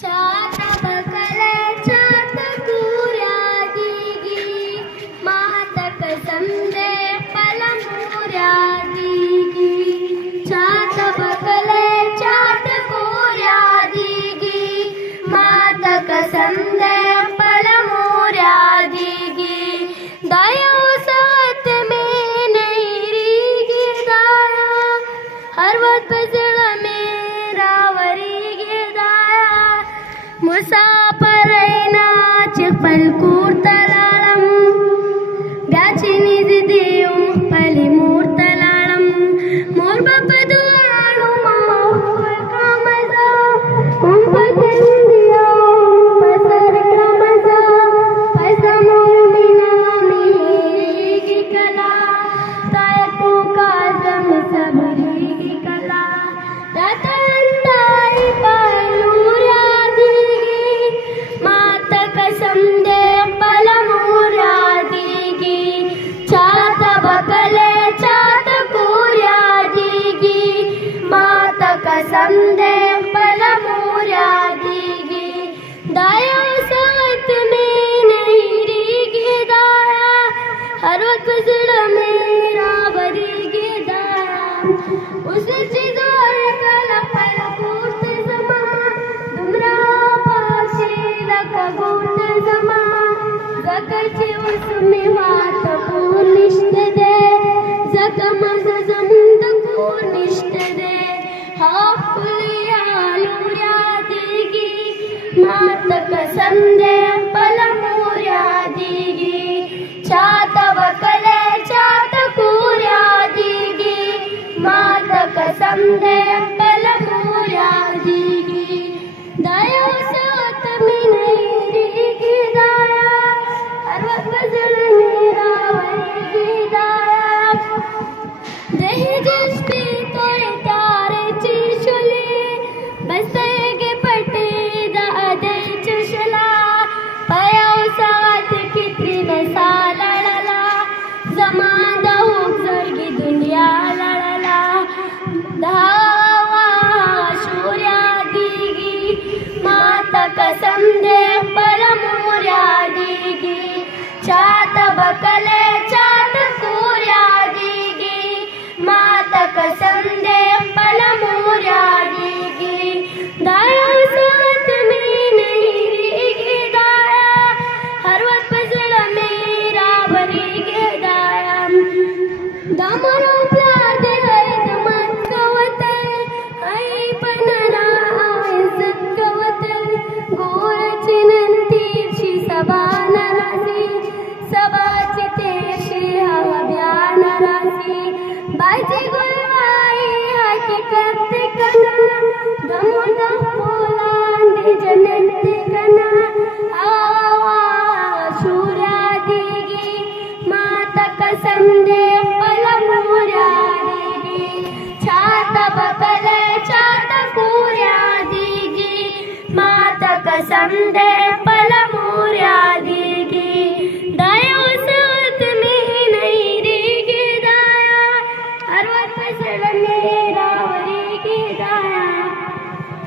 चातबकले चातकुर्यादिगी मातक समदे पलमुर्यादिगी चातबकले चातकुर्यादिगी मातक समदे पलमुर्यादिगी दया साथ में नहीं रीगी दाया हर वक्त बजड़ा मेरा वरीगी दाया मुसाफरैना चिपल कूर्तलाळं गाचिनी दिदेव पली मूर्तलाळं मोरबपदु आणुमा कामजा उंपकंदिया पसर कामजा पसमुमिना मिहिगी कला तायकु काजम सबरीगी कला दातंताई पालूर्यादिगी मातक समदे पलमुर्यादिगी चातबकले चातकुर्यादिगी मातक समदे पलमुर्यादिगी दाया साथ में नहीं रीगी दाया हर वक्त बजड़ा मेरा वरीगी दाया उस चिदोर कला पल कूट जमा दुमरा पाशी लक गोट जमा जकची उसमें मात पूर्णिष्ठ दे जगमग जमद पूर्णिष्ठ दे हाफुलियालुर्यादिगी मातक समदे पलमुर्यादिगी चातबकले चातकुर्यादिगी मातक समदे पलमुर्यादिगी दया साथ में नहीं रीगी दाया हर वक्त बजड़ा मेरा वरीगी दाया देहि जिसपी तोय तारेची शुली बसगे पटे दादे चुशला पयाव साथ कितरी नसा लळला जमादा हुक जरगी दुनिया लळला धावा शूर्यादिगी मातक समदे पलमुर्यादिगी चातबकले चातकुर्यादिगी मातक समदे पलमुर्यादिगी दाया साथ में नहीं रीगी दाया हर वक्त बजड़ा मेरा वरीगी दाया दमरो प्यार है दमत गवतन ऐ पनरा इज्जत गवतन गोर चिनंतीची सभा नरासी सभाची तेशी हव्यान रासी बाजी गुलवाई हकीकत कना दमुदा पोलांदी जनंती कना आवा शूर्यादिगी मातक समदे पलमुर्यादिगी चातबकले चातकुर्यादिगी मातक समदे